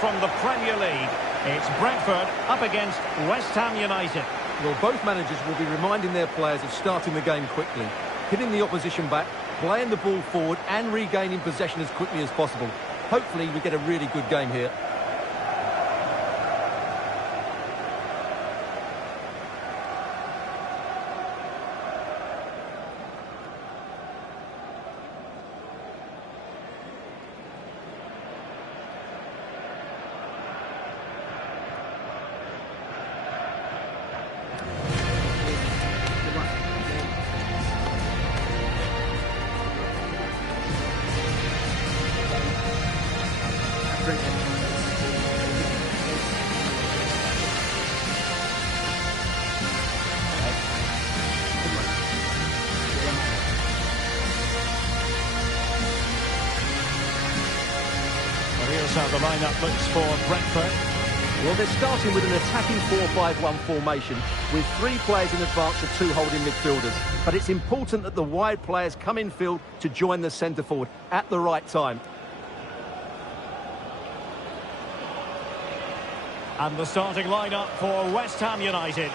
from the Premier League. It's Brentford up against West Ham United. Well, both managers will be reminding their players of starting the game quickly, hitting the opposition back, playing the ball forward and regaining possession as quickly as possible. Hopefully we get a really good game here. Here's how the lineup looks for Brentford. Well, they're starting with an attacking 4-5-1 formation with 3 players in advance of 2 holding midfielders. But it's important that the wide players come in field to join the centre forward at the right time. And the starting lineup for West Ham United.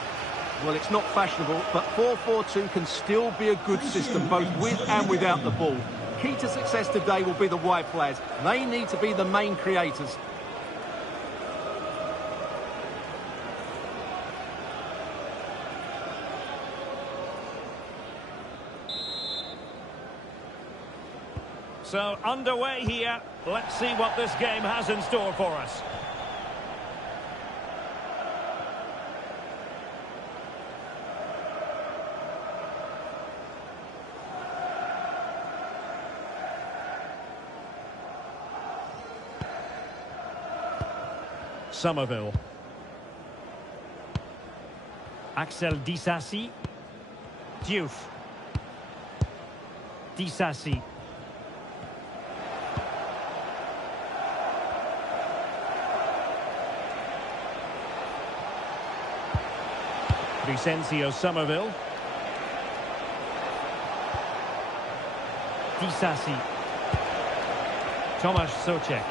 Well, it's not fashionable, but 4-4-2 can still be a good system, both with and without the ball. Key to success today will be the wide players. They need to be the main creators. So underway here. Let's see what this game has in store for us. Somerville. Axel Disasi. Diouf. Disasi. Vicencio Somerville. Disasi. Tomasz Souček.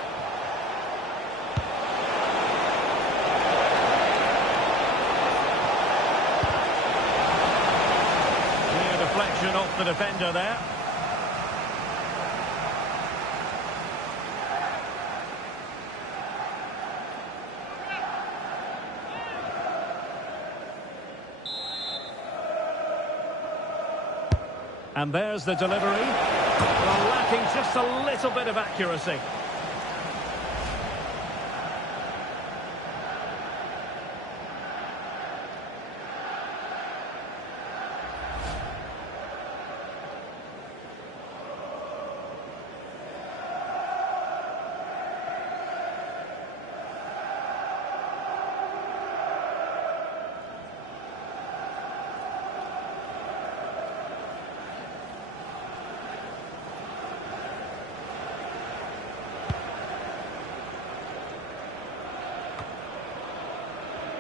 Deflection off the defender there. And there's the delivery. Well, lacking just a little bit of accuracy.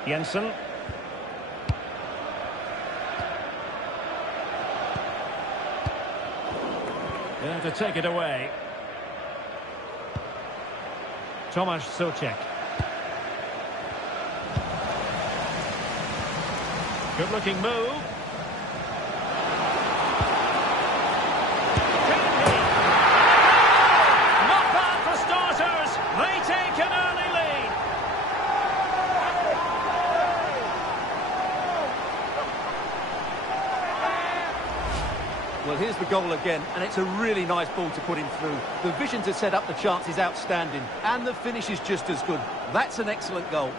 Jensen. There to take it away. Tomasz Souček. Good looking move. Not bad for starters. They take an early lead. Well, here's the goal again, and it's a really nice ball to put him through. The vision to set up the chance is outstanding, and the finish is just as good. That's an excellent goal.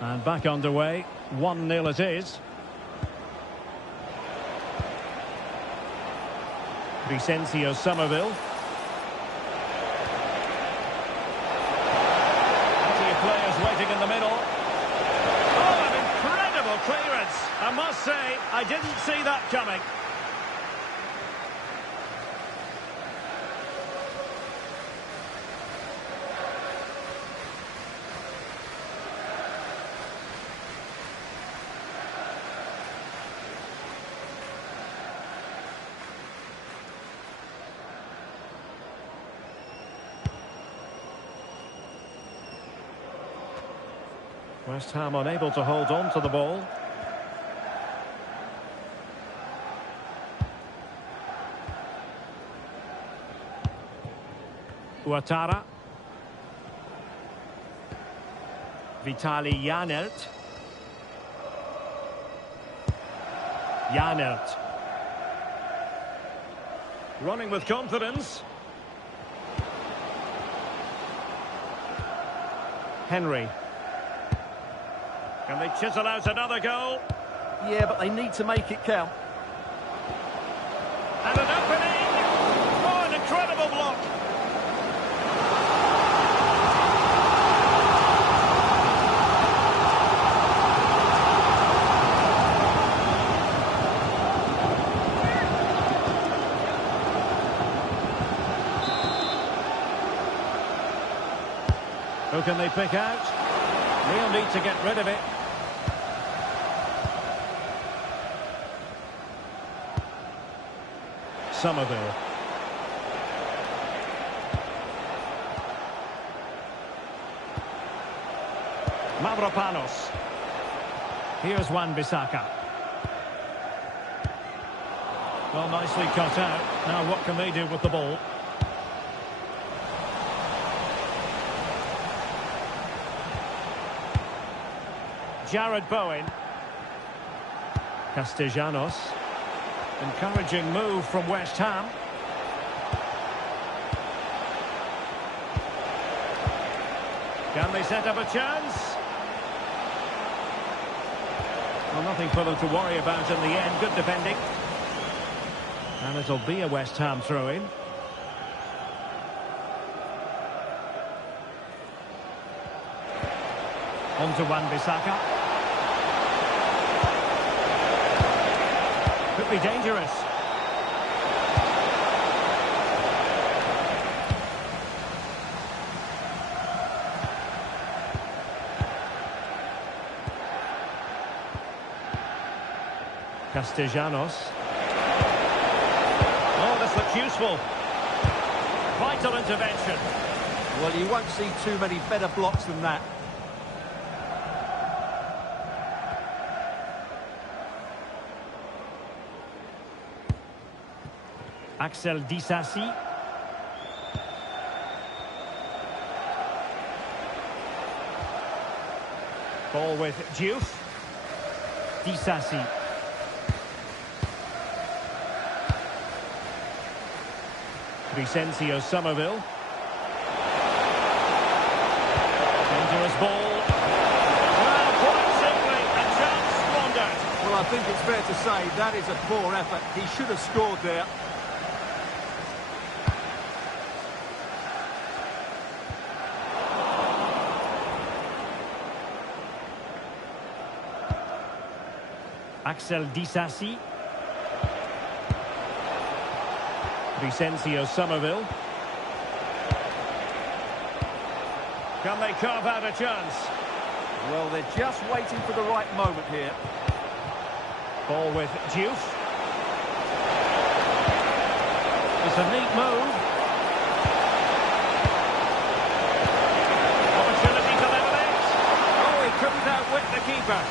And back underway. 1-0 it is. Vicencio Somerville. Plenty of players waiting in the middle. Oh, an incredible clearance. I must say, I didn't see that coming. West Ham unable to hold on to the ball. Ouattara. Vitali Janelt. Janelt. Running with confidence. Henry. Can they chisel out another goal? Yeah, but they need to make it count. And an opening! Oh, an incredible block! Who can they pick out? Real need to get rid of it. Somerville. Mavropanos. Here's Wan-Bissaka. Well, nicely cut out. Now what can they do with the ball? Jared Bowen. Castellanos. Encouraging move from West Ham. Can they set up a chance? Well, nothing for them to worry about in the end. Good defending. And it'll be a West Ham throw-in. On to Wan-Bissaka. Could be dangerous. Castellanos. Oh, this looks useful. Vital intervention. Well, you won't see too many better blocks than that. Axel Disasi. Ball with Diouf. Disasi. Vicencio Somerville. Dangerous ball. Well, quite simply, a chance squandered. Well, I think it's fair to say that is a poor effort. He should have scored there. Axel Disasi. Vicencio Somerville. Can they carve out a chance? Well, they're just waiting for the right moment here. Ball with Diouf. It's a neat move. Opportunity to level it. Oh, he couldn't outwit the keeper.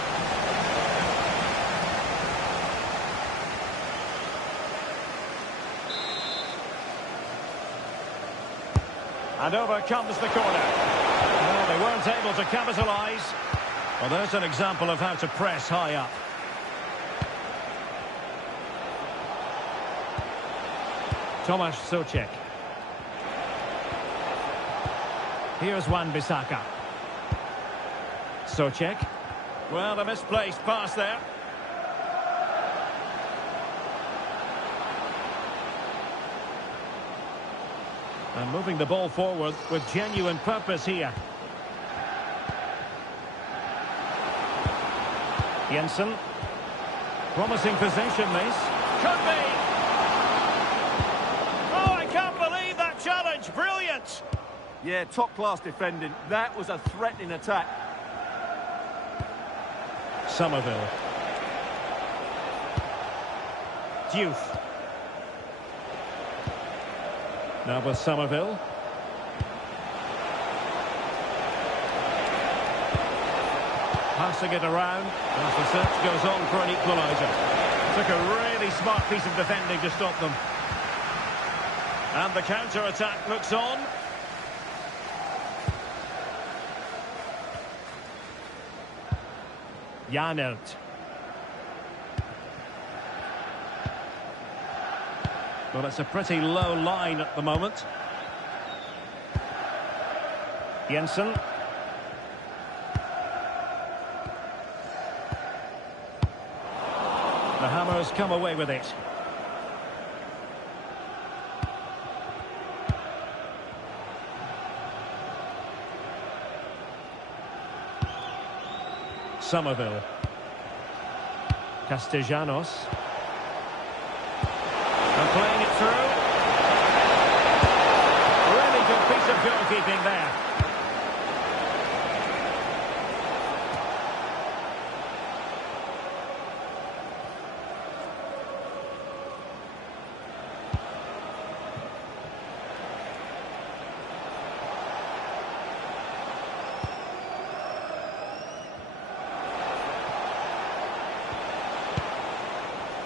And over comes the corner. Well, they weren't able to capitalise. Well, there's an example of how to press high up. Tomasz Souček. Here's Wan-Bissaka. Souček. Well, a misplaced pass there. And moving the ball forward with genuine purpose here. Jensen. Promising possession, this. Could be. Oh, I can't believe that challenge. Brilliant. Yeah, top-class defending. That was a threatening attack. Somerville. Diouf. Now with Passing it around as the search goes on for an equaliser. Took a really smart piece of defending to stop them. And the counter-attack looks on. Janelt. Well, it's a pretty low line at the moment. Jensen. The Hammers come away with it. Somerville. Castellanos. And playing it through. Really good piece of goalkeeping there.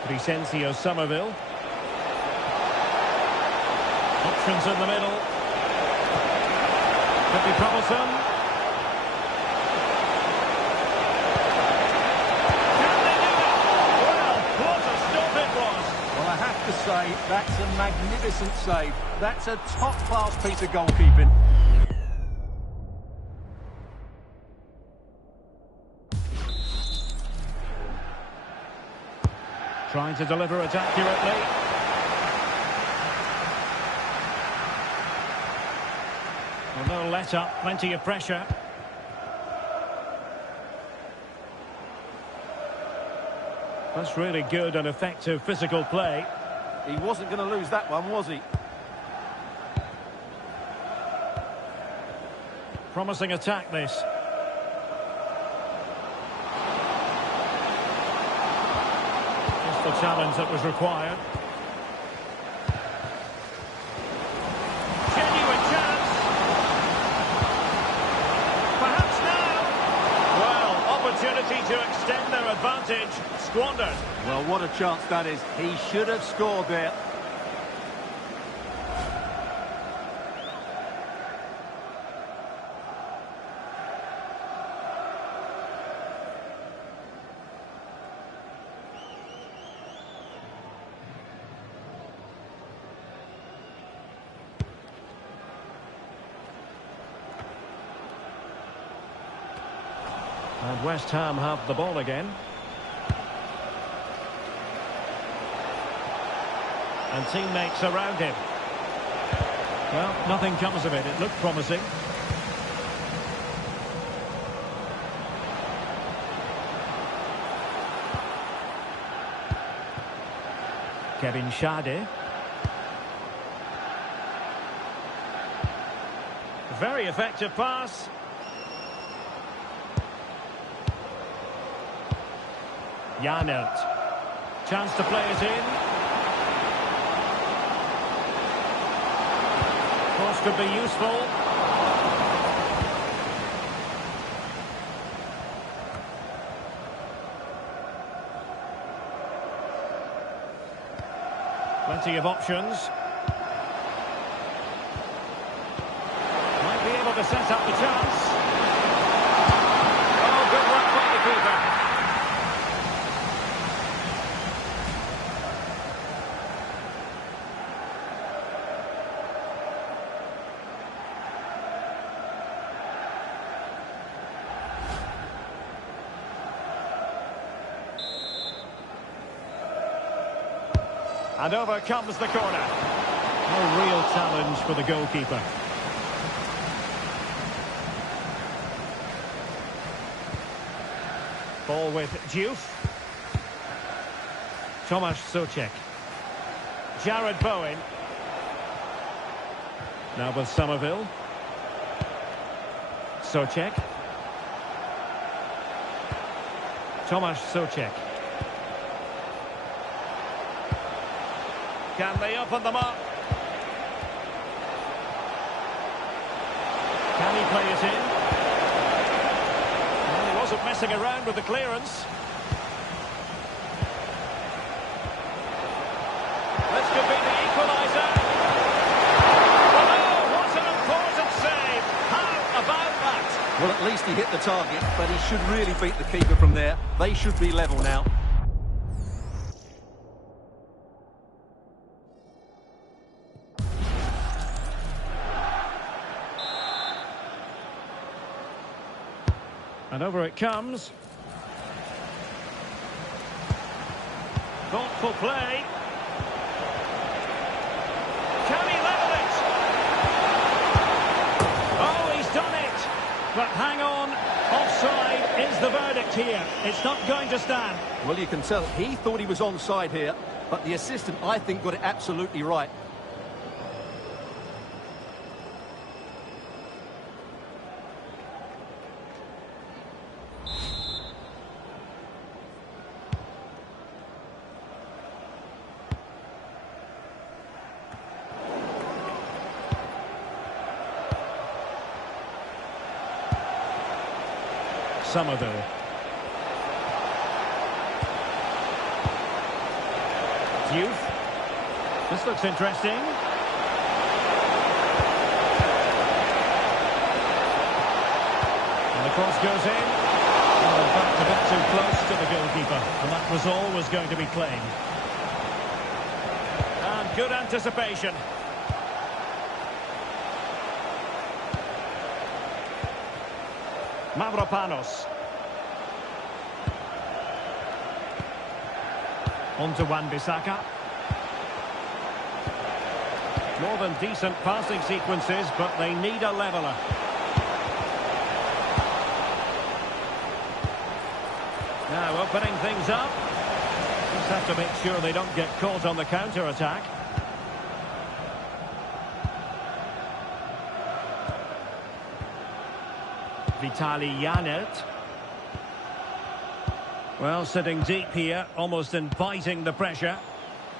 Vicencio Somerville. Options in the middle. Could be troublesome. Can they do it? Well, what a stop it was. Well, I have to say, that's a magnificent save. That's a top-class piece of goalkeeping. Trying to deliver it accurately. Well, no let up, plenty of pressure. That's really good and effective physical play. He wasn't going to lose that one, was he? Promising attack, this. The challenge that was required. Genuine chance. Perhaps now. Well, opportunity to extend their advantage. Squandered. Well, what a chance that is. He should have scored there. And West Ham have the ball again. And teammates around him. Well, nothing comes of it. It looked promising. Kevin Schade. Very effective pass. Janelt. Chance to play it in. Cross could be useful. Plenty of options. Might be able to set up the chance. Oh, good work from the keeper. And over comes the corner. A real challenge for the goalkeeper. Ball with Diouf. Tomasz Souček. Jared Bowen. Now with Somerville. Souček. Tomasz Souček. Can they open them up? Can he play it in? Well, he wasn't messing around with the clearance. This could be the equaliser. Oh, what an important save. How about that? Well, at least he hit the target, but he should really beat the keeper from there. They should be level now. And over it comes. Thoughtful play. Can he level it? Oh, he's done it. But hang on. Offside is the verdict here. It's not going to stand. Well, you can tell he thought he was onside here, but the assistant, I think, got it absolutely right. Somerville. Youth. This looks interesting. And the cross goes in. Well, in fact, a bit too close to the goalkeeper. And that was always going to be claimed. And good anticipation. Mavropanos. On to Wan-Bissaka. More than decent passing sequences, but they need a leveller. Now opening things up. Just have to make sure they don't get caught on the counter-attack. Vitaly Janelt. Well, sitting deep here, almost inviting the pressure.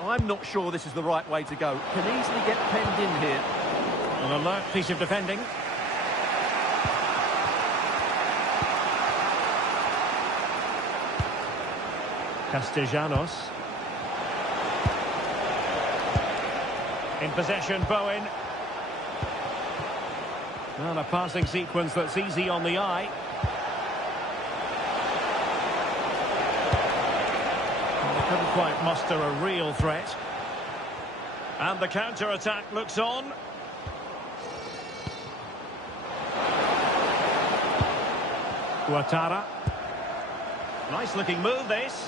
I'm not sure this is the right way to go. Can easily get penned in here. An alert piece of defending. Castellanos. In possession, Bowen. Well, a passing sequence that's easy on the eye. Well, they couldn't quite muster a real threat. And the counter-attack looks on. Ouattara. Nice-looking move, this.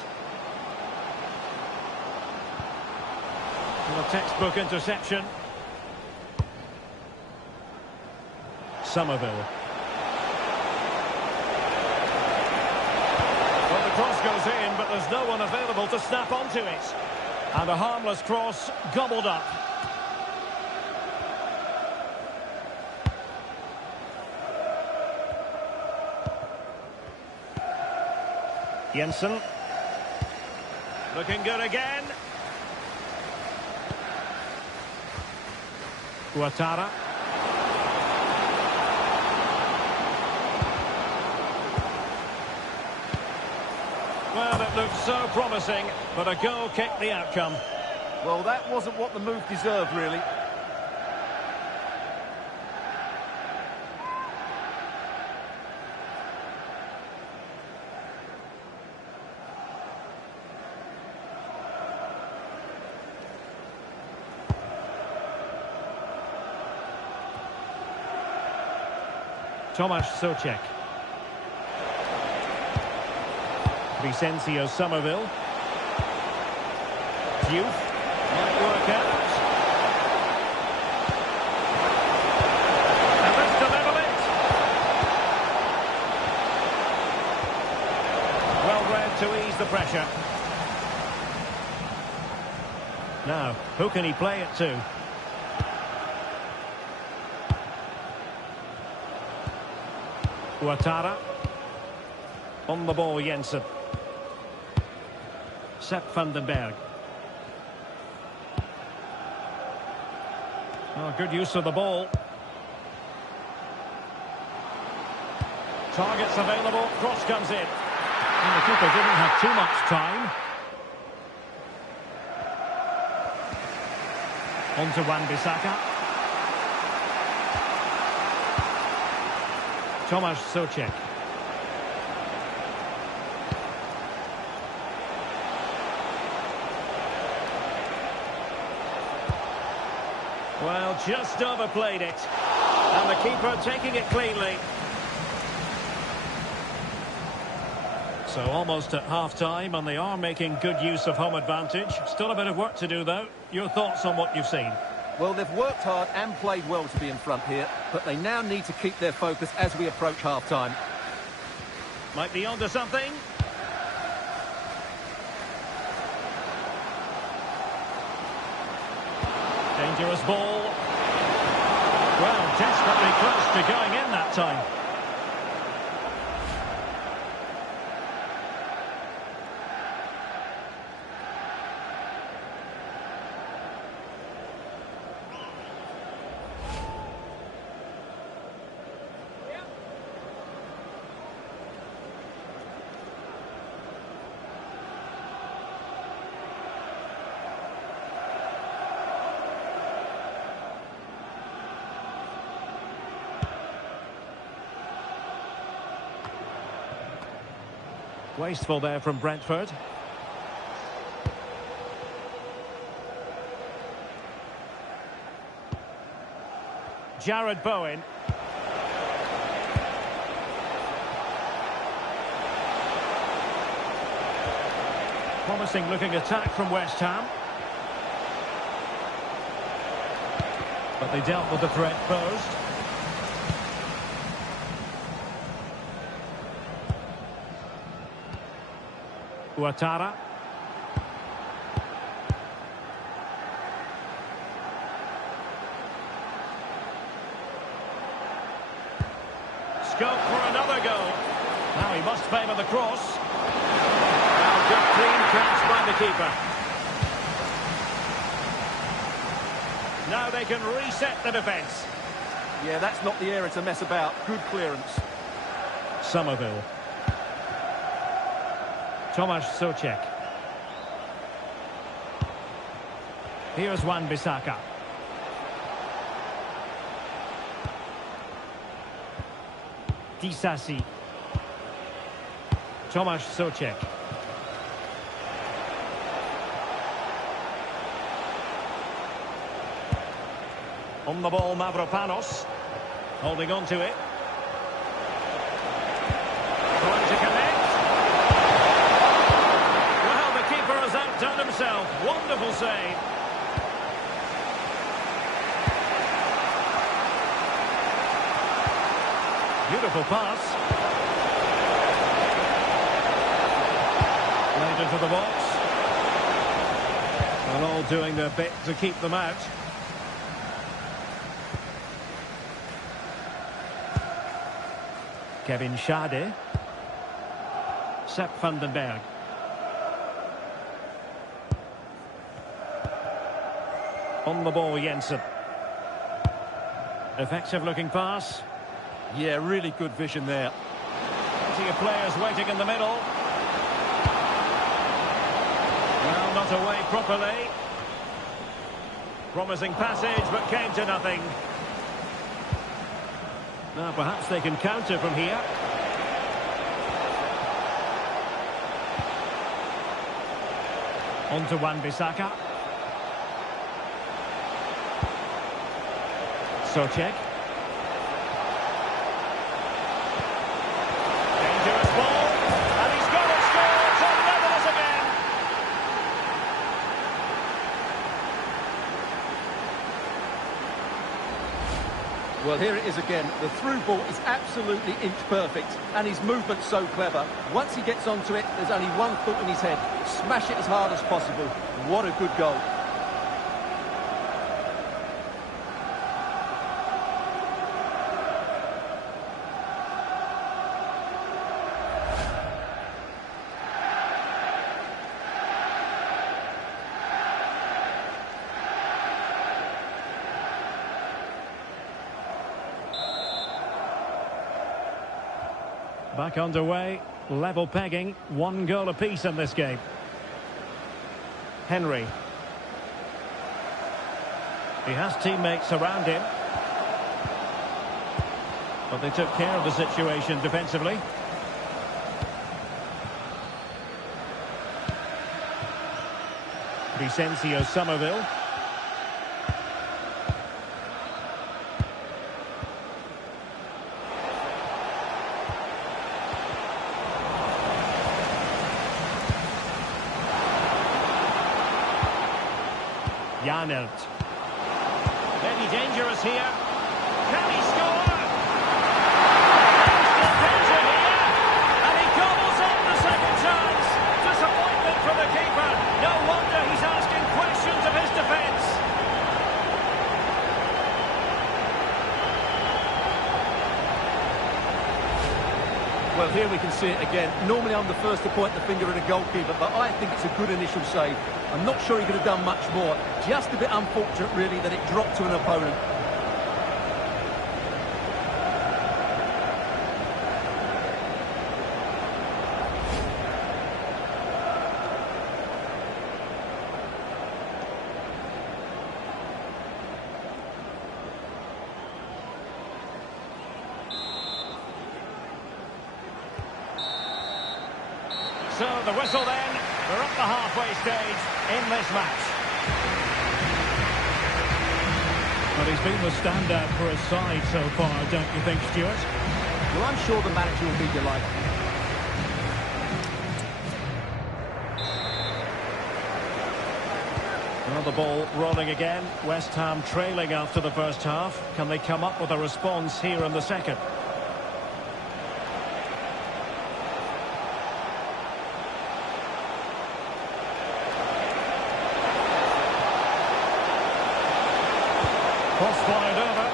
And a textbook interception. Somerville. Well, the cross goes in, but there's no one available to snap onto it. And a harmless cross gobbled up. Jensen. Looking good again. Ouattara. Well, it looked so promising, but a goal kicked the outcome. Well, that wasn't what the move deserved, really. Tomasz Souček. Vicencio Somerville. Youth. Might work out. And that's to level it. Well read to ease the pressure. Now, who can he play it to? Ouattara. On the ball, Jensen. Sepp van den Berg. Oh, good use of the ball. Targets available, cross comes in. And the keeper didn't have too much time. On to Wan-Bissaka. Tomasz Souček. Well, just overplayed it. And the keeper taking it cleanly. So almost at half-time, and they are making good use of home advantage. Still a bit of work to do, though. Your thoughts on what you've seen? Well, they've worked hard and played well to be in front here, but they now need to keep their focus as we approach half-time. Might be onto something. Dangerous ball. Well, desperately close to going in that time. Wasteful there from Brentford. Jared Bowen. Promising looking attack from West Ham. But they dealt with the threat posed. Ouattara. Scope for another goal. Now he must favour the cross. Now good clean catch by the keeper. Now they can reset the defence. Yeah, that's not the area to mess about. Good clearance. Somerville. Tomasz Souček. Here's Wan-Bissaka. Disasi. Tomasz Souček. On the ball, Mavropanos. Holding on to it. Trying to connect. Well, the keeper has outdone himself. Wonderful save. Beautiful pass. Laid into the box. And all doing their bit to keep them out. Kevin Schade. Sepp van den Berg. On the ball, Jensen. Effective looking pass. Yeah, really good vision there. Plenty of players waiting in the middle. Well, not away properly. Promising passage, but came to nothing. Now perhaps they can counter from here. On to Wan-Bissaka. Souček. Dangerous ball. And he's got it, scored to level us again. Well, here it is again. The through ball is absolutely inch perfect, and his movement's so clever. Once he gets onto it, there's only one thought in his head. Smash it as hard as possible. What a good goal. Back underway, level pegging, 1 goal apiece in this game. Henry. He has teammates around him. But they took care of the situation defensively. Vicencio Somerville. Janelt. Maybe dangerous here. Can he score? Still danger here. And he gobbles up the second chance. Disappointment for the keeper. No wonder he's asking questions of his defence. Well, here we can see it again. Normally I'm the first to point the finger at a goalkeeper, but I think it's a good initial save. I'm not sure he could have done much more. Just a bit unfortunate, really, that it dropped to an opponent. So the whistle then. We're at the halfway stage in this match. But he's been the standout for his side so far, don't you think, Stuart? Well, I'm sure the manager will be delighted. Well, the ball rolling again. West Ham trailing after the first half. Can they come up with a response here in the second? Cross fired over.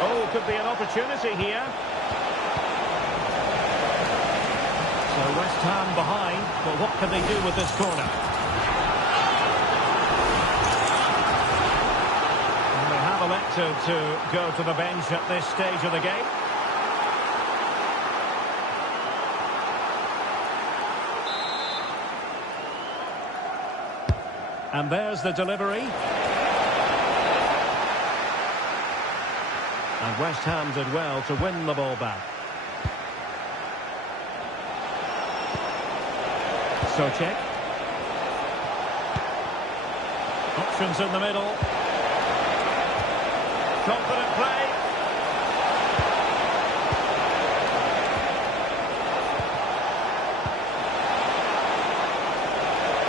Oh, could be an opportunity here. So West Ham behind, but what can they do with this corner? And they have elected to go to the bench at this stage of the game. And there's the delivery. And West Ham did well to win the ball back. Souček. Options in the middle. Confident play.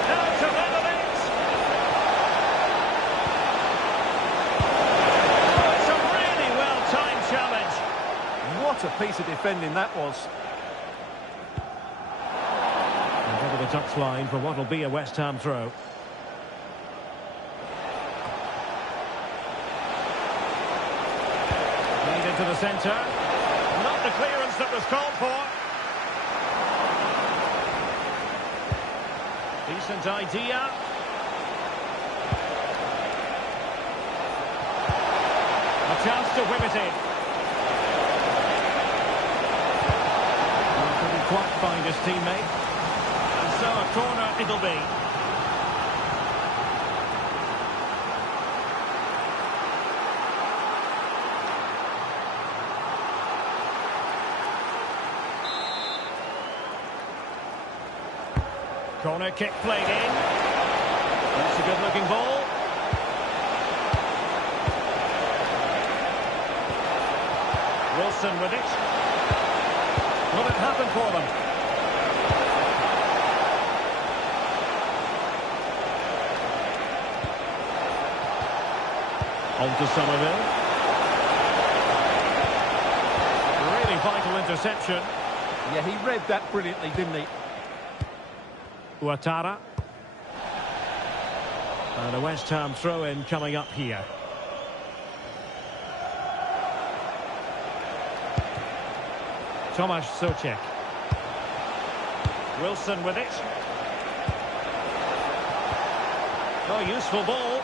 Now to level it. What a piece of defending that was. And over the touchline for what will be a West Ham throw. Lead into the centre. Not the clearance that was called for. Decent idea. A chance to whip it in. Quite find his teammate, and so a corner it'll be. Corner kick played in. That's a good looking ball. Wilson with it. Will it happen for them? On to Somerville. Really vital interception. Yeah, he read that brilliantly, didn't he? Ouattara. And a West Ham throw-in coming up here. Tomasz Souček. Wilson with it. Oh, useful ball.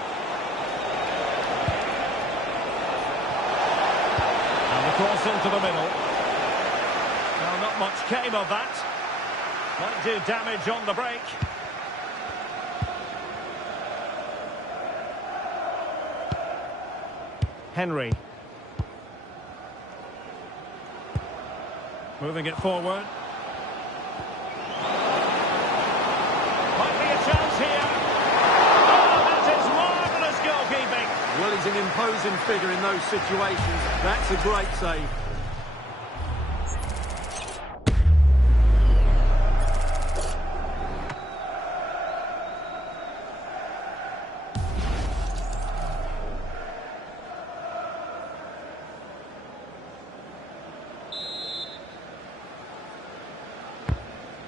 And the cross into the middle. Well, much came of that. Might do damage on the break. Henry. Moving it forward. Might be a chance here. Oh, that is marvellous goalkeeping. Well, he's an imposing figure in those situations. That's a great save.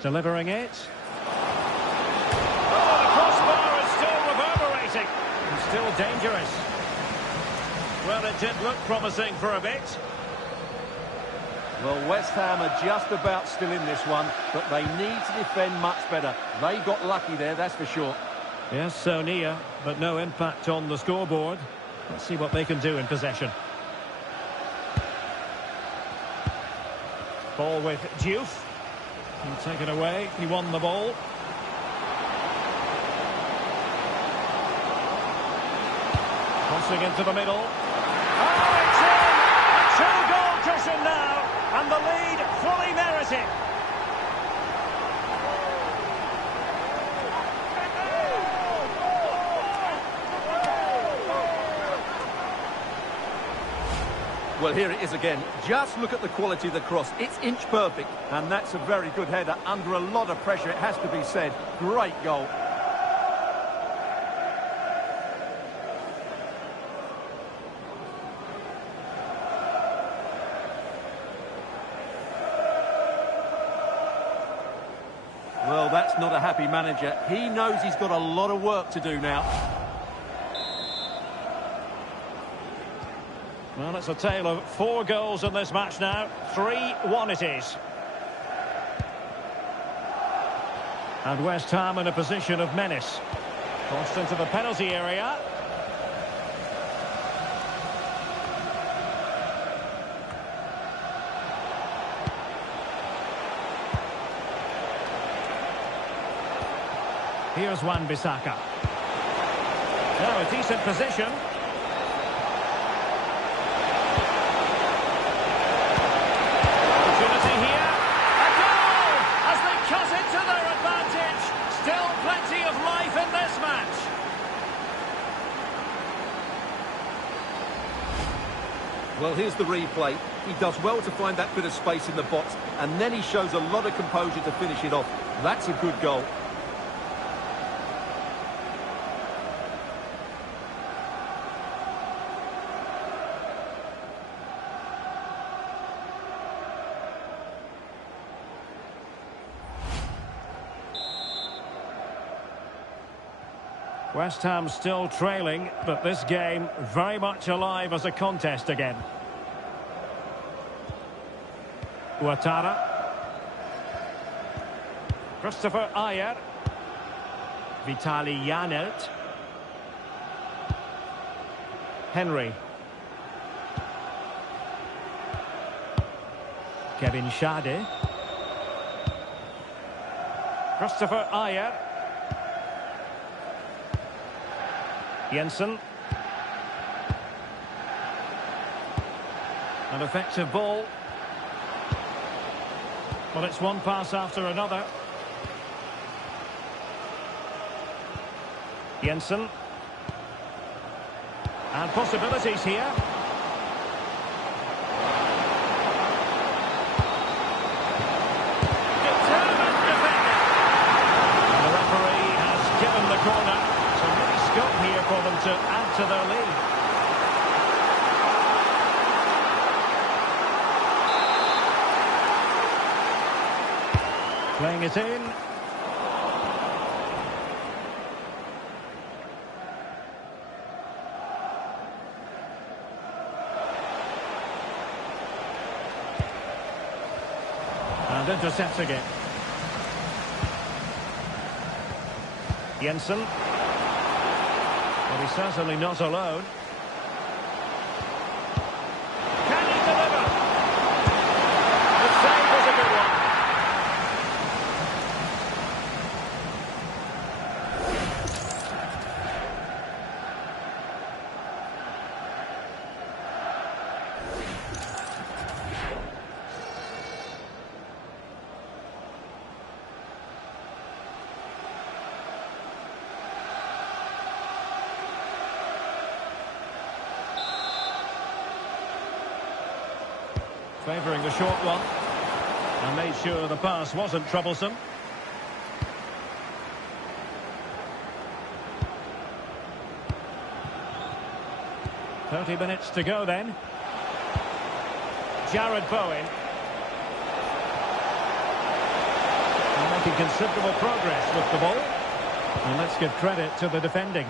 Delivering it. Oh, the crossbar is still reverberating. And still dangerous. Well, it did look promising for a bit. Well, West Ham are just about still in this one, but they need to defend much better. They got lucky there, that's for sure. Yes, so near, but no impact on the scoreboard. Let's see what they can do in possession. Ball with Diouf. He'll take it away. He won the ball. Crossing into the middle. Oh, it's in! A two-goal cushion now, and the lead fully merited. Well, here it is again. Just look at the quality of the cross. It's inch perfect, and that's a very good header under a lot of pressure, it has to be said. Great goal. Well, that's not a happy manager. He knows he's got a lot of work to do now. Well, it's a tale of 4 goals in this match now. 3-1 it is. And West Ham in a position of menace. Crossed into the penalty area. Here's Wan-Bissaka. Now a decent position. Well, here's the replay. He does well to find that bit of space in the box, and then he shows a lot of composure to finish it off. That's a good goal. West Ham still trailing, but this game very much alive as a contest again. Ouattara. Christopher Ayer. Vitali Janelt. Henry. Kevin Schade. Christopher Ayer. Jensen. An effective ball. Well, it's one pass after another. Jensen. And possibilities here. Determined defending. And the referee has given the corner. So really scope here for them to add to their lead. Playing it in. And intercepting it. Jensen. Well, he's certainly not alone. Can he deliver? The save was a good one. Favouring the short one. And made sure the pass wasn't troublesome. "30 minutes to go then." Jared Bowen. They're making considerable progress with the ball. And let's give credit to the defending.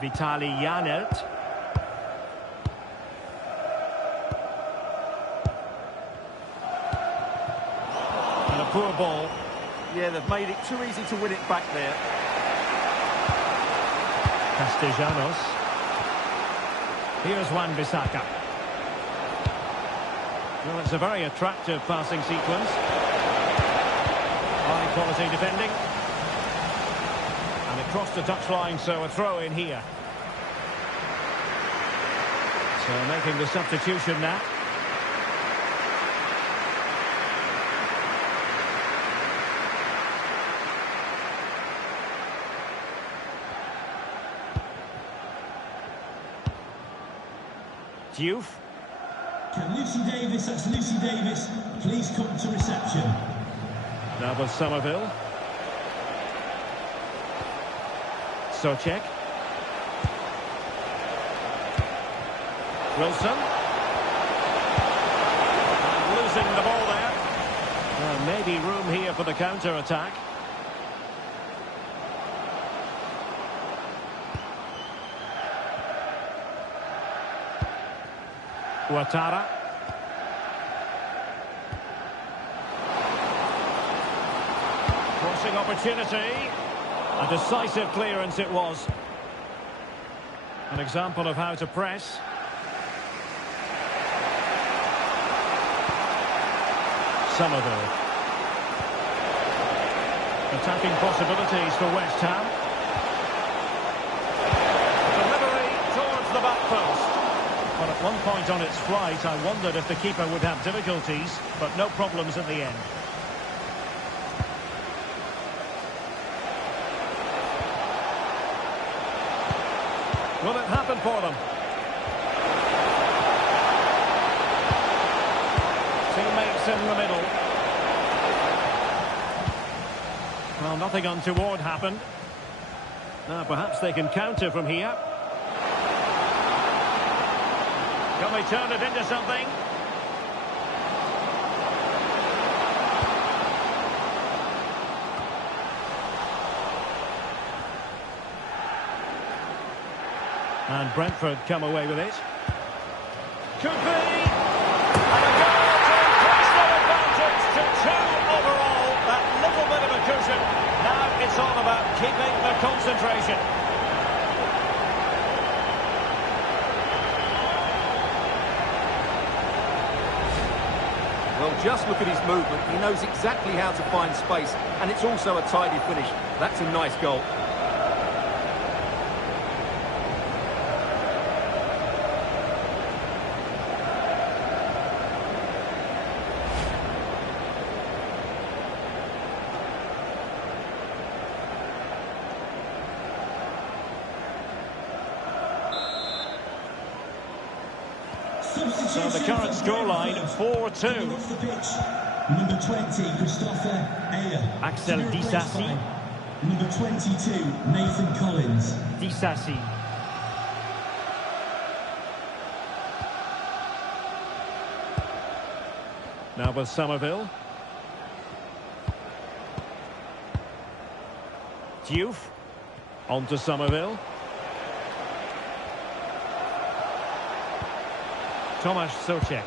Vitali Janelt. And a poor ball. Yeah, they've made it too easy to win it back there. Castellanos. Here's Wan-Bissaka. Well, it's a very attractive passing sequence. High quality defending. And it crossed the touchline, so a throw in here. So making the substitution now. Diouf. Can Lucy Davis, that's Lucy Davis, please come to reception. Now with Somerville. Socek. Wilson. And losing the ball there. Well, maybe room here for the counter-attack. Ouattara. Crossing opportunity. A decisive clearance it was. An example of how to press. Somerville. Attacking possibilities for West Ham. Delivery towards the back post. But at one point on its flight, I wondered if the keeper would have difficulties, but no problems at the end. Will it happen for them? Teammates in the middle. Well, nothing untoward happened. Now, perhaps they can counter from here. Can they turn it into something? And Brentford come away with it. Could be! And a goal to increase their advantage to 2 overall. That little bit of a cushion. Now it's all about keeping the concentration. Well, just look at his movement. He knows exactly how to find space, and it's also a tidy finish. That's a nice goal. So the current scoreline, 4-2. Off the pitch, number 20, Christopher Ayer. Axel Disasi. Number 22, Nathan Collins. Disasi. Now with Somerville. Diouf. On to Somerville. Tomasz Socek.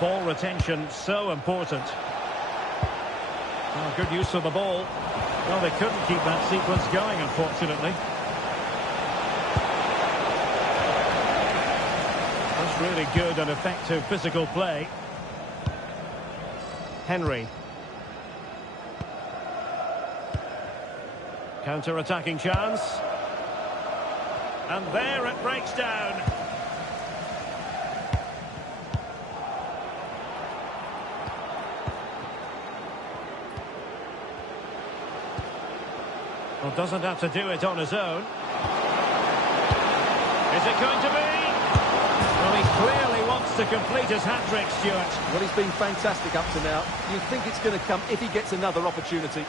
Ball retention so important. Oh, good use of the ball. Well, they couldn't keep that sequence going, unfortunately. That's really good and effective physical play. Henry. Counter-attacking chance. And there it breaks down. Well, doesn't have to do it on his own. Is it going to be? Well, he clearly wants to complete his hat-trick, Stuart. Well, he's been fantastic up to now. You think it's going to come if he gets another opportunity.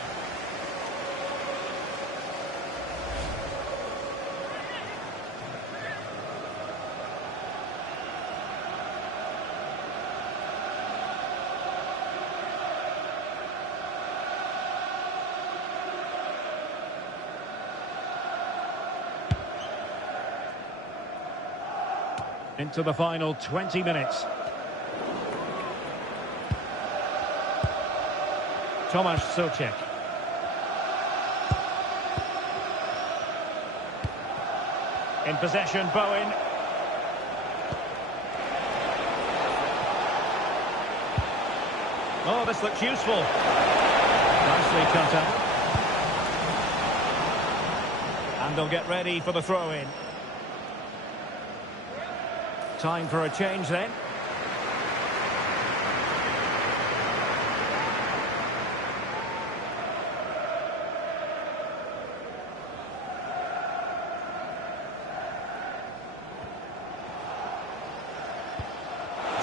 Into the final 20 minutes. Tomasz Souček. In possession, Bowen. Oh, this looks useful. Nicely cut out. And they'll get ready for the throw-in. Time for a change then.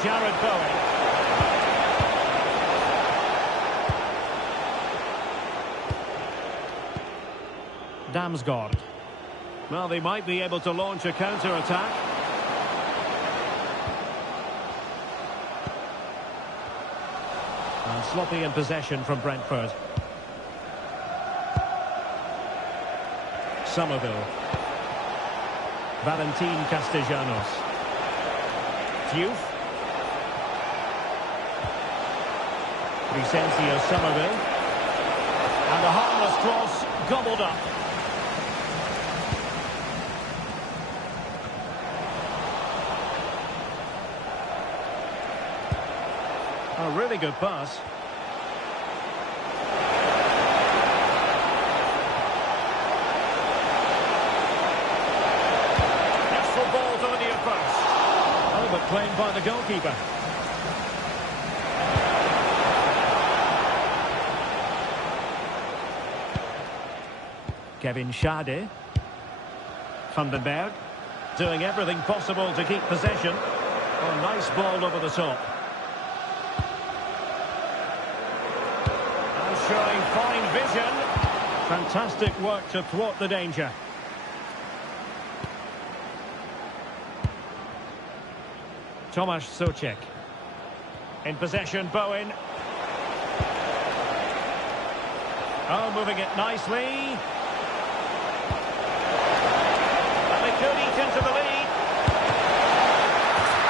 Jared Bowen. Damsgaard. Well, they might be able to launch a counter-attack. And sloppy in possession from Brentford. Somerville. Valentin Castellanos. Diouf. Vicencio Somerville. And a harmless cross gobbled up. A really good pass. Useful ball to the near post. Oh, but claimed by the goalkeeper. Kevin Schade. Vandenberg. Doing everything possible to keep possession. Oh, nice ball over the top. Showing fine vision. Fantastic work to thwart the danger. Tomasz Souček. In possession, Bowen. Oh, moving it nicely. And they could eat into the lead.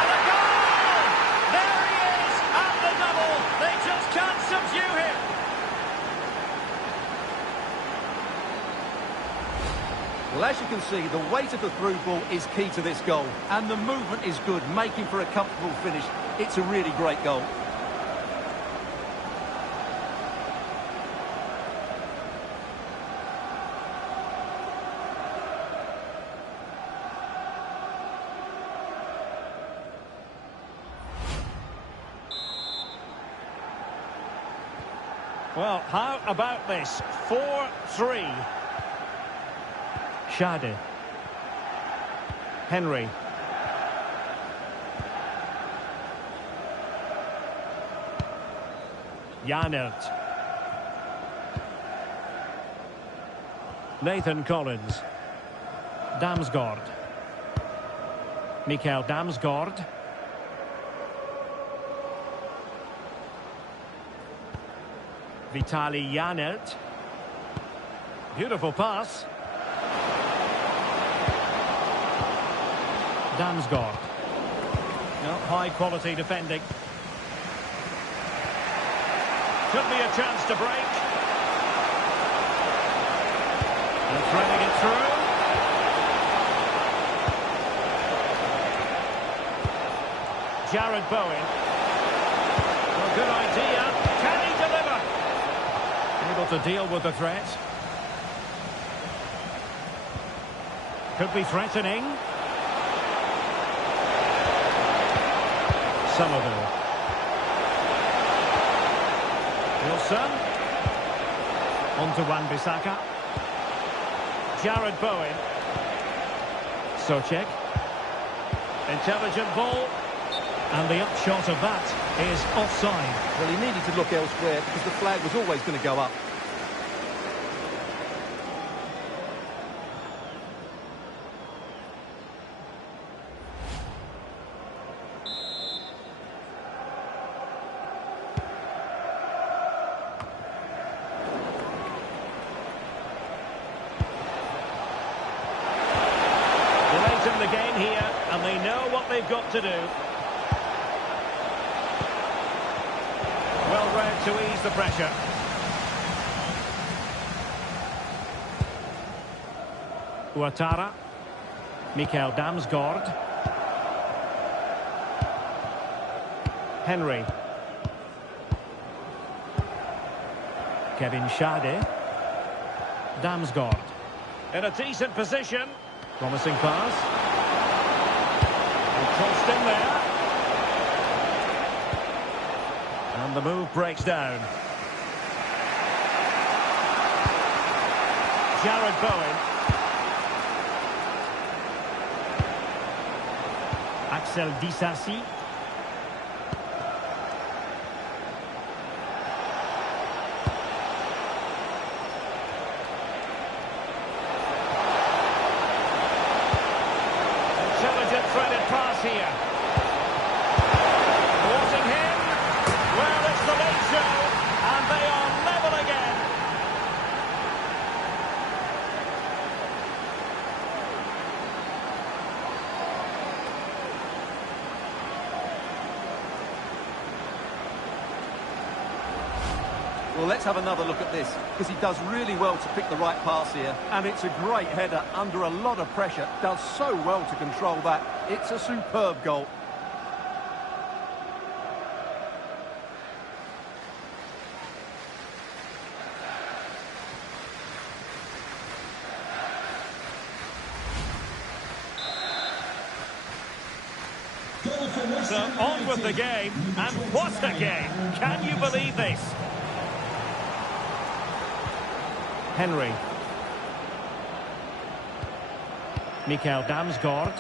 And a goal! There he is at the double. They just can't subdue him. Well, as you can see, the weight of the through ball is key to this goal. And the movement is good, making for a comfortable finish. It's a really great goal. Well, how about this? 4-3. Schade. Henry. Janelt. Nathan Collins. Damsgaard. Mikael Damsgaard. Vitali Janelt. Beautiful pass. Damsgaard. No, high quality defending. Could be a chance to break. And threading it through. Jared Bowen. Well, good idea. Can he deliver? Able to deal with the threat. Could be threatening. Somerville. Wilson. On to Wan-Bissaka. Jared Bowen. Souček. Intelligent ball. And the upshot of that is offside. Well, he needed to look elsewhere because the flag was always going to go up. Late in the game here, and they know what they've got to do. Well read to ease the pressure. Ouattara. Mikael Damsgaard. Henry. Kevin Schade. Damsgaard. In a decent position. Promising pass. And crossed in there. And the move breaks down. Jared Bowen. Axel Disasi. Intelligent threaded pass here. Forcing him. Well, it's the late show, and they are level again. Well, let's have another look at this, because he does really well to pick the right pass here. And it's a great header under a lot of pressure. Does so well to control that. It's a superb goal. So on with the game, and what a game! Can you believe this? Henry. Mikael Damsgaard.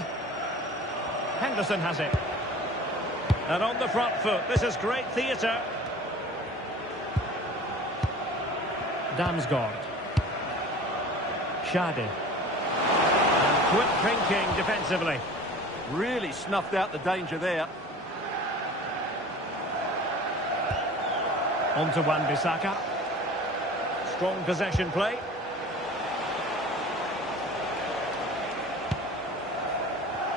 Henderson has it. And on the front foot, this is great theatre. Damsgaard. Schade. And quick thinking defensively. Really snuffed out the danger there. On to Wan-Bissaka. Strong possession play.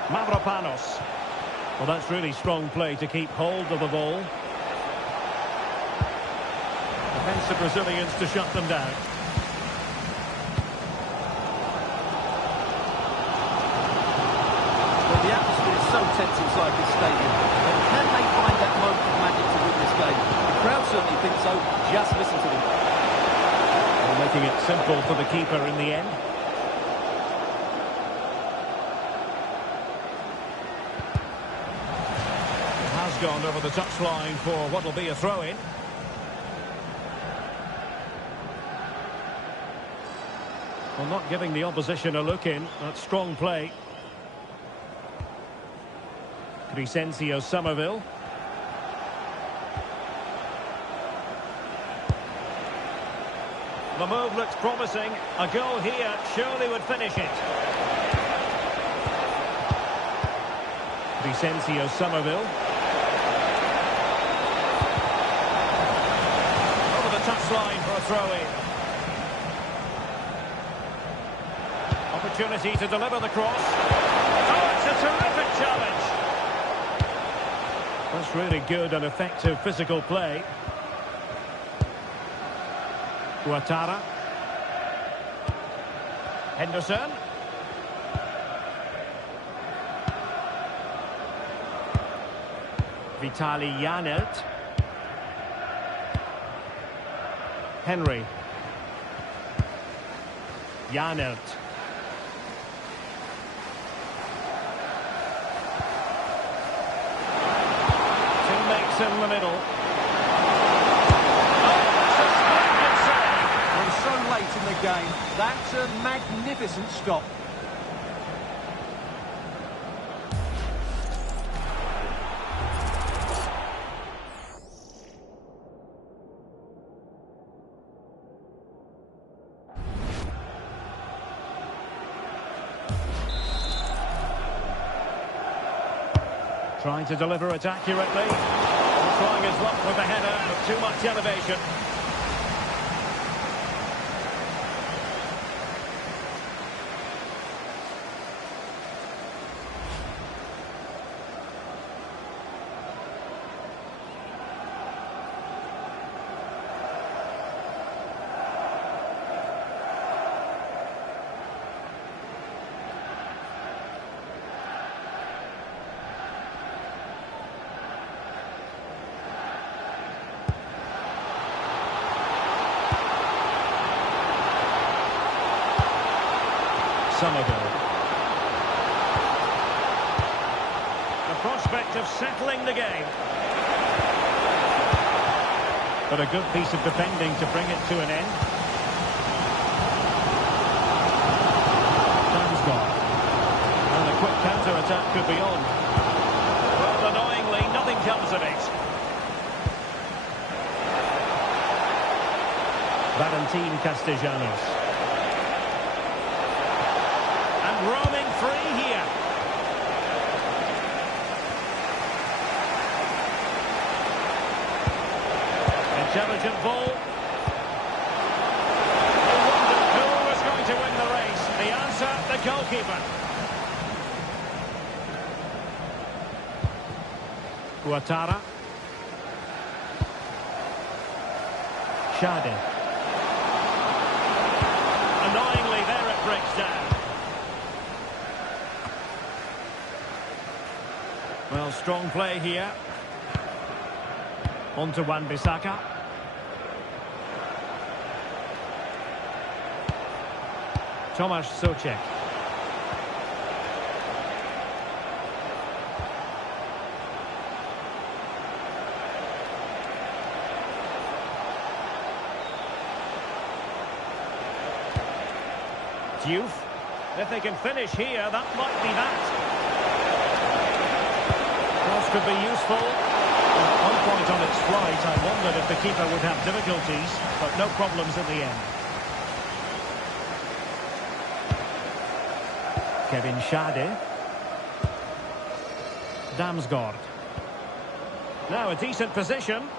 Mavropanos. Well, that's really strong play to keep hold of the ball. Defensive Brazilians to shut them down. Well, the atmosphere is so tense inside this stadium. But can they find that moment of magic to win this game? The crowd certainly think so. Just listen to them. They're making it simple for the keeper in the end. Gone over the touchline for what will be a throw-in. Well, not giving the opposition a look in. That's strong play. Crescencio Somerville. The move looks promising. A goal here surely would finish it. Crescencio Somerville. Touchline for a throw-in. Opportunity to deliver the cross. Oh, it's a terrific challenge. That's really good and effective physical play. Ouattara. Henderson. Vitali Janelt. Henry. Janelt. Teammates in the middle. Oh, that's a splendid save. We're so late in the game. That's a magnificent stop. Trying to deliver it accurately. Trying his luck with the header, but too much elevation. Somerville. The prospect of settling the game. But a good piece of defending to bring it to an end. Time's gone. And a quick counter-attack could be on. Well, annoyingly, nothing comes of it. Valentin Castellanos. Roaming free here. Intelligent ball. I wonder who was going to win the race. The answer, the goalkeeper. Ouattara. Shade. Annoyingly, there it breaks down. Well, strong play here. On to Wan-Bissaka. Tomasz Souček. Diouf. If they can finish here, that might be that. Cross could be useful. At one point on its flight, I wondered if the keeper would have difficulties, but no problems at the end. Kevin Shade. Damsgaard. Now a decent position.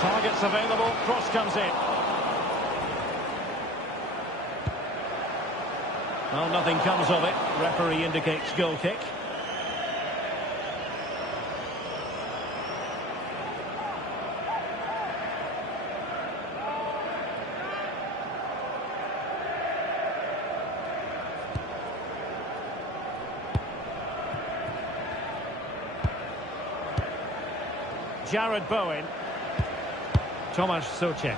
Targets available, cross comes in. Well, nothing comes of it. Referee indicates goal kick. Jared Bowen. Tomasz Souček.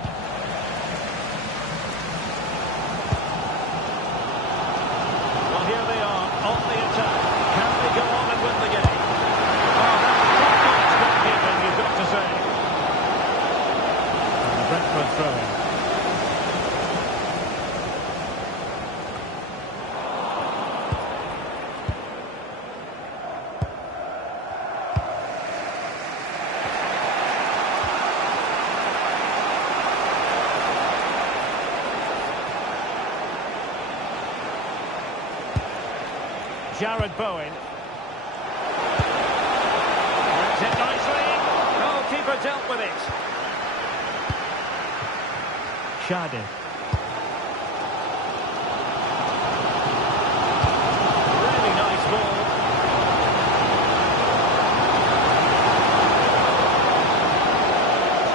Well, here they are on the attack. Can they go on and win the game? Oh, that's good keeping, you've got to say. And the Brentford throw-in. Jared Bowen. Works it nicely. Goalkeeper dealt with it. Shade. Really nice ball.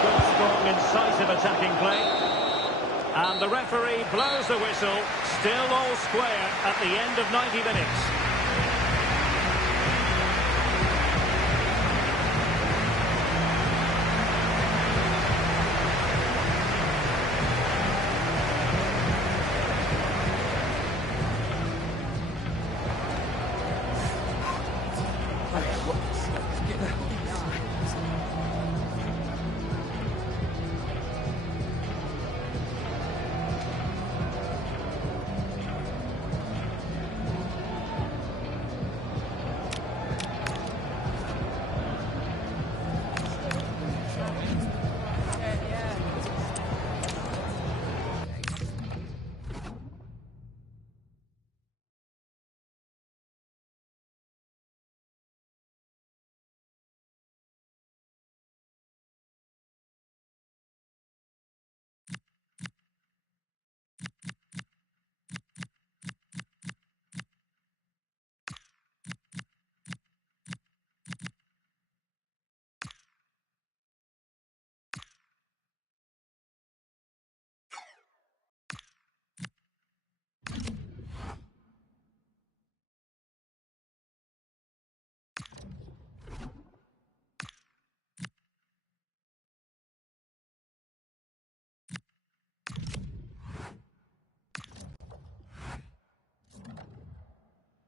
Good, strong, incisive attacking play. And the referee blows the whistle. Still all square at the end of 90 minutes.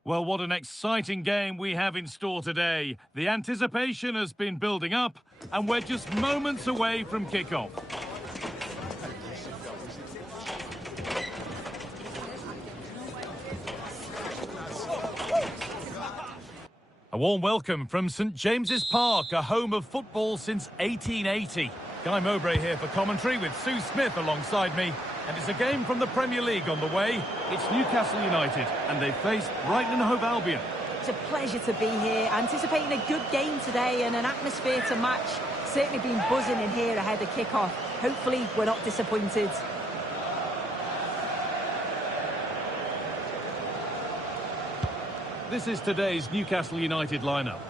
Well, what an exciting game we have in store today. The anticipation has been building up, and we're just moments away from kickoff. A warm welcome from St James's Park, a home of football since 1880. Guy Mowbray here for commentary with Sue Smith alongside me. And it's a game from the Premier League on the way. It's Newcastle United, and they face Brighton and Hove Albion. It's a pleasure to be here, anticipating a good game today and an atmosphere to match. Certainly been buzzing in here ahead of kick-off. Hopefully we're not disappointed. This is today's Newcastle United lineup.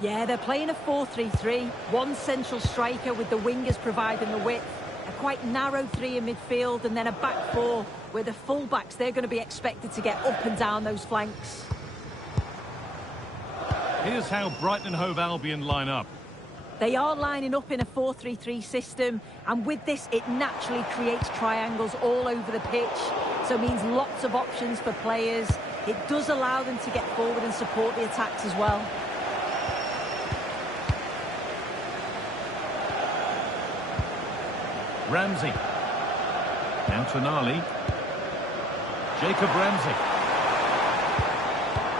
Yeah, they're playing a 4-3-3. One central striker with the wingers providing the width. A quite narrow three in midfield, and then a back four where the full-backs, they're going to be expected to get up and down those flanks. Here's how Brighton and Hove Albion line up. They are lining up in a 4-3-3 system, and with this, it naturally creates triangles all over the pitch. So it means lots of options for players. It does allow them to get forward and support the attacks as well. Ramsey. Now Tonali. Jacob Ramsey.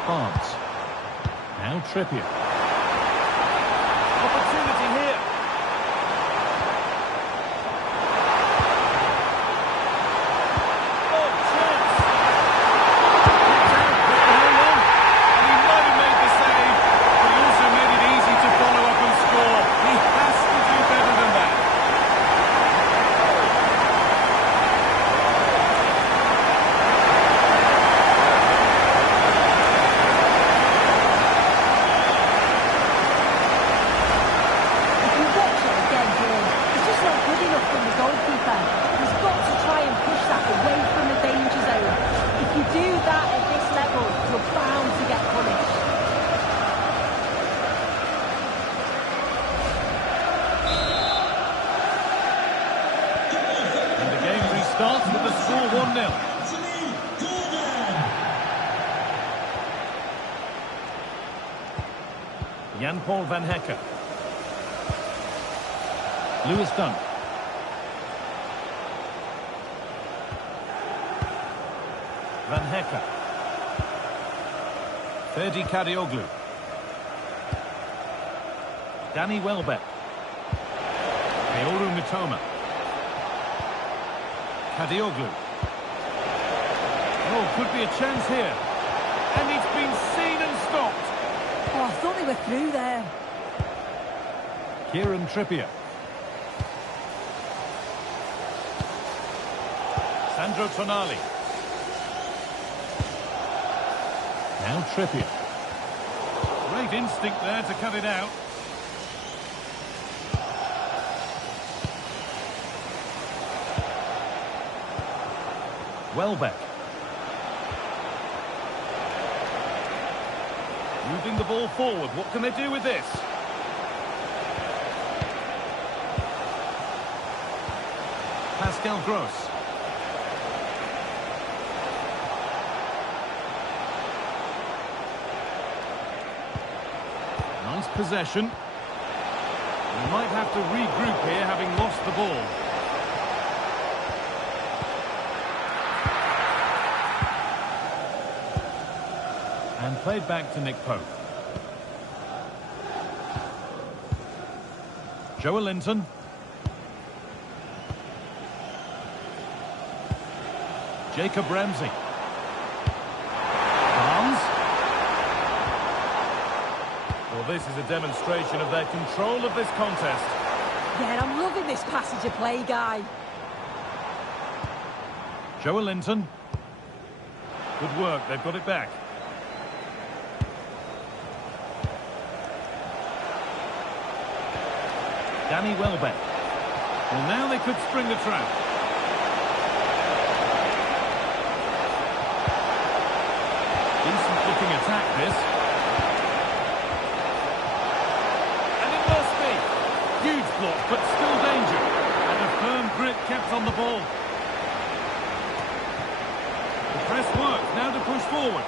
Barnes. Now Trippier. Opportunity here. Oh, chance. Hang on. And he might have made the save, but he also made it easy to follow up and score. He has to do better than that. Starts with the score 1-0. Jan-Paul van Hekke. Lewis Dunk. Van Hekke. Ferdi Kadioglu. Danny Welbeck. Kaoru Mitoma. Kadioglu. Oh, could be a chance here. And it's been seen and stopped. Oh, I thought they were through there. Kieran Trippier. Sandro Tonali. Now Trippier. Great instinct there to cut it out. Welbeck. Moving the ball forward. What can they do with this? Pascal Gross. Nice possession. They might have to regroup here, having lost the ball. And played back to Nick Pope. Joe Linton. Jacob Ramsey. Barnes. Well, this is a demonstration of their control of this contest. Yeah, I'm loving this passage of play, Guy. Joe Linton. Good work, they've got it back. Danny Welbeck. Well, now they could spring the trap. Decent looking attack, this. And it must be. Huge block, but still danger. And a firm grip kept on the ball. The press works, now to push forward.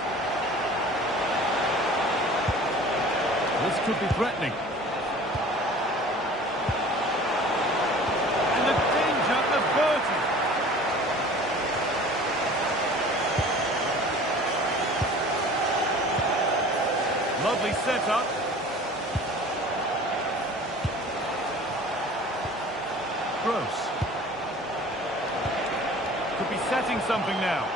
This could be threatening. And the danger averted. Lovely setup. Gross. Could be setting something now.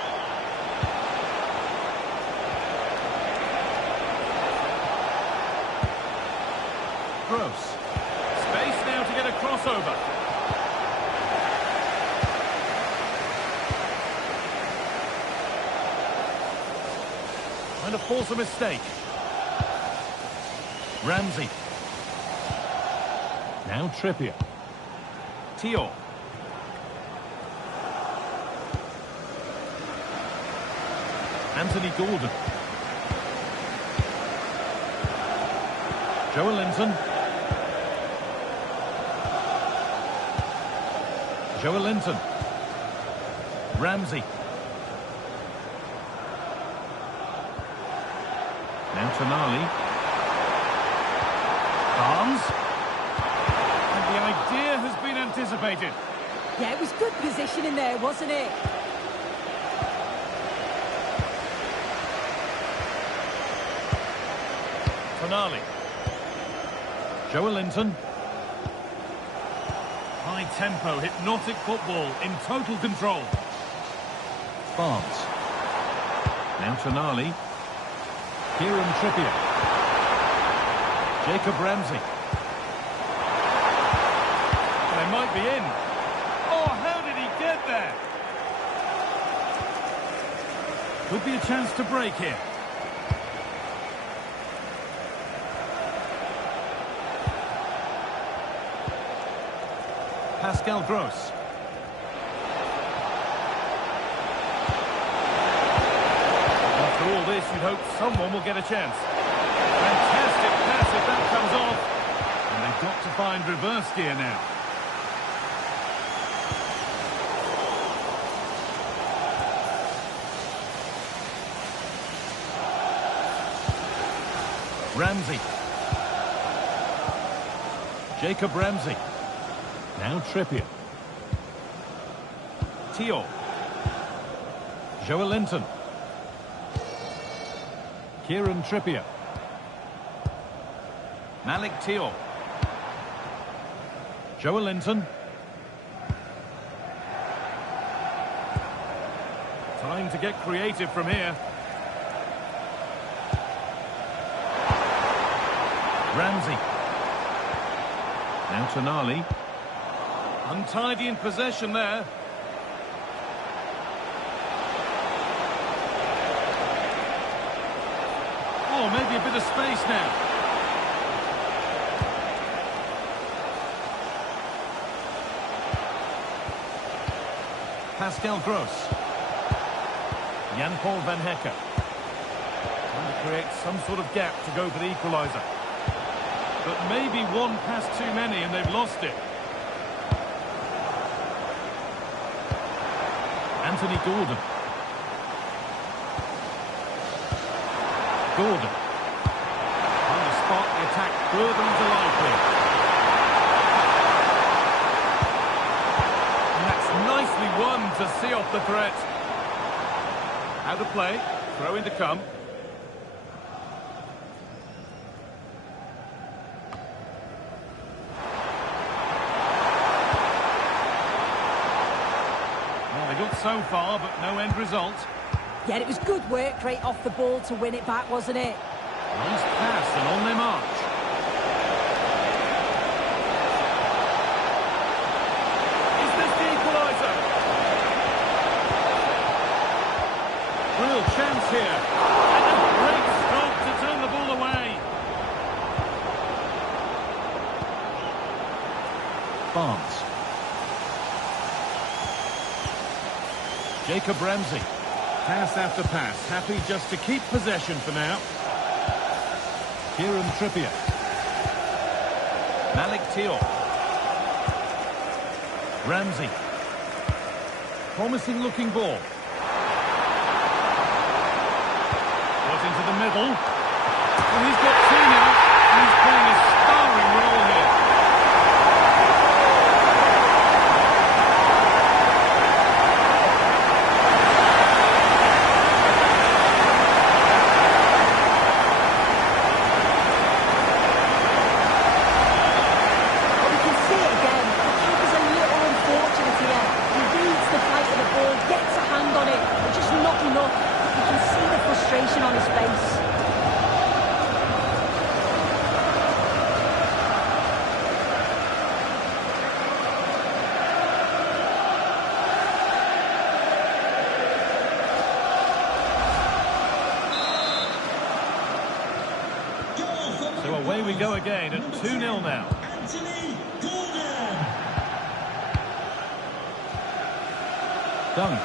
Gross. Space now to get a crossover. Trying to force a mistake. Ramsey. Now Trippier. Teo. Anthony Gordon. Joelinton. Joelinton. Ramsey. Now Tonali. Barnes. And the idea has been anticipated. Yeah, it was good positioning there, wasn't it? Tonali. Joelinton. High tempo, hypnotic football in total control. Barnes. Now Tonali. Kieran Trippier. Jacob Ramsey. They might be in. Oh, how did he get there? Could be a chance to break here. Pascal Gross. After all this, you'd hope someone will get a chance. Fantastic pass if that comes off. And they've got to find reverse gear now. Ramsey. Jacob Ramsey. Now Trippier. Teo. Joelinton. Kieran Trippier. Malik Teo. Joelinton. Time to get creative from here. Ramsey. Now Tonali. Untidy in possession there. Oh, maybe a bit of space now. Pascal Gross. Jan-Paul van Hecke. Trying to create some sort of gap to go for the equaliser. But maybe one pass too many and they've lost it. Anthony Gordon. Gordon. Trying to spark the attack further into life here. And that's nicely won to see off the threat. Out of play. Throw in to come. So far, but no end result. Yeah, it was good work straight off the ball to win it back, wasn't it? Nice pass and on they march. Is this the equaliser? Real chance here. And a great stroke to turn the ball away. Barnes. Jacob Ramsey. Pass after pass. Happy just to keep possession for now. Kieran Trippier. Malik Teo. Ramsey. Promising looking ball. Got into the middle. And he's got two now. And he's expression on his face. So away we go again at 2-0 now. Dunk.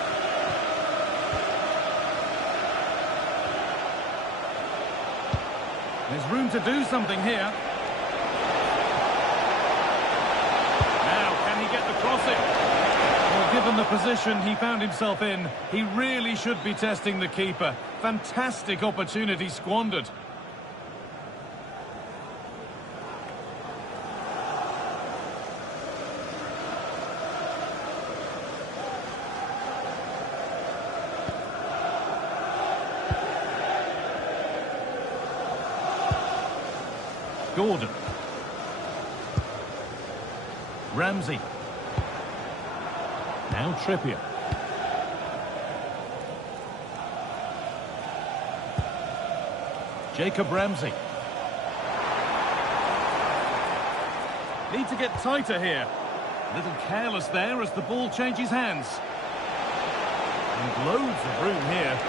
There's room to do something here. Now, can he get the crossing? Well, given the position he found himself in, he really should be testing the keeper. Fantastic opportunity squandered. Gordon. Ramsey. Now Trippier. Jacob Ramsey. Need to get tighter here. A little careless there as the ball changes hands. And loads of room here.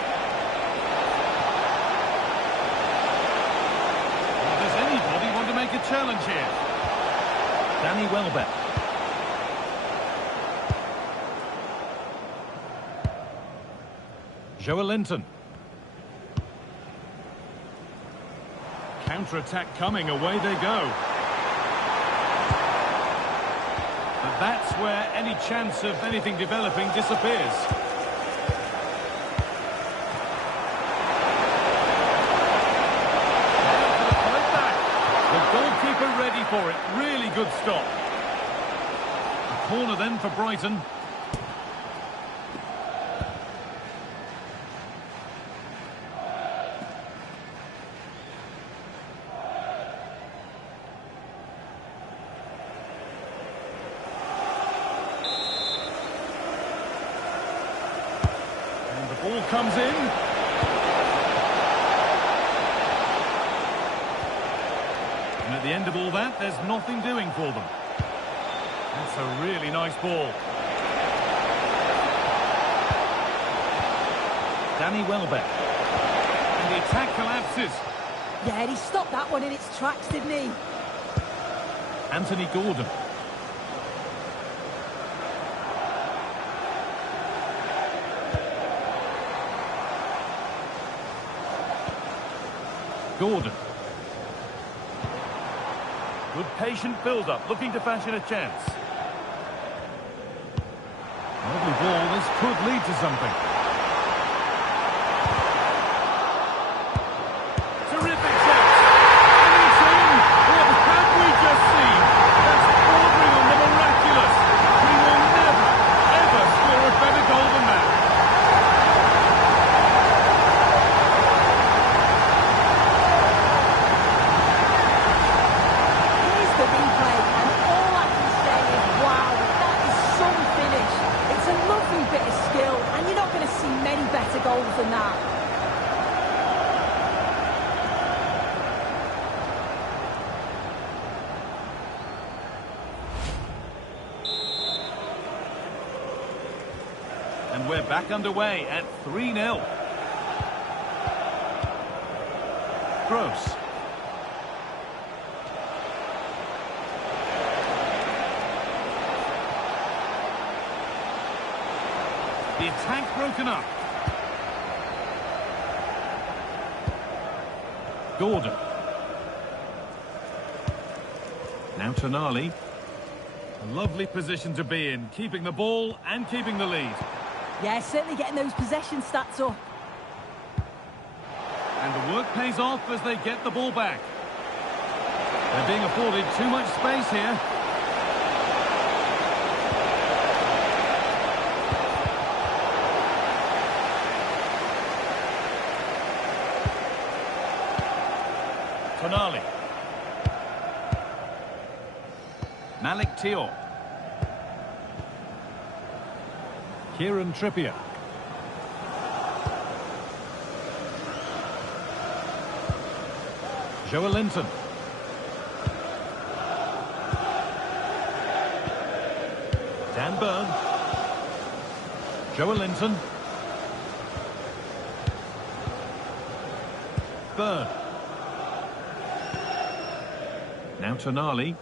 Anybody want to make a challenge here? Danny Welbeck. Joelinton. Counter-attack coming, away they go. But that's where any chance of anything developing disappears. Ready for it. Really good stop. A corner then for Brighton. And the ball comes in. And at the end of all that, there's nothing doing for them. That's a really nice ball. Danny Welbeck. And the attack collapses. Yeah, he stopped that one in its tracks, didn't he? Anthony Gordon. Gordon. Good patient build-up, looking to fashion a chance. Lovely ball, this could lead to something. Terrific chance! And it's in! What have we just seen? That's bordering on the miraculous! We will never, ever score a better goal than that! Better goals than that. And we're back underway at 3-0. Gross. The attack broken up. Gordon. Now Tonali. A lovely position to be in, keeping the ball and keeping the lead. Yeah, certainly getting those possession stats up. And the work pays off as they get the ball back. They're being afforded too much space here. Tonali. Malik Teo. Kieran Trippier. Linton. Dan Burn. Linton. Burn. Now Tonali.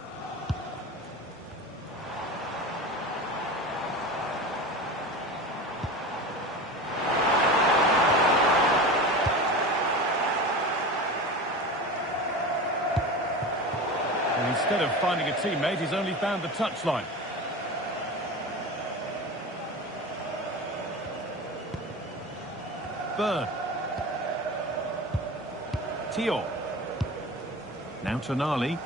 And instead of finding a teammate, he's only found the touchline. Burn. Tio. Now Tonali.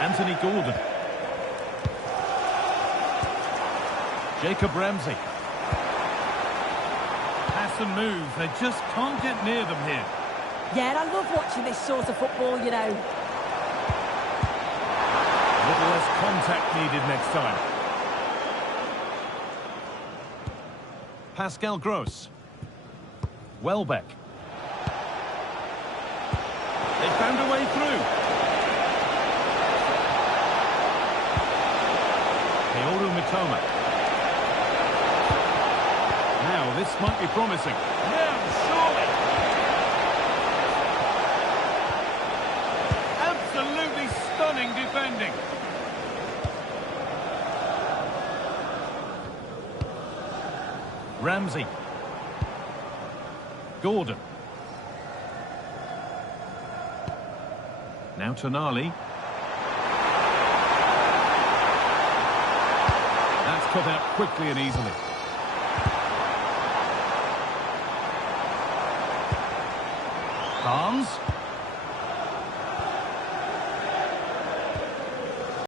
Anthony Gordon. Jacob Ramsey. Pass and move. They just can't get near them here. Yeah, and I love watching this sort of football, you know. A little less contact needed next time. Pascal Gross. Welbeck. They found a way through. Keoru Mitoma. Now, this might be promising. No, surely. Absolutely stunning defending. Ramsey. Gordon. Now Tonali. That's cut out quickly and easily. Barnes.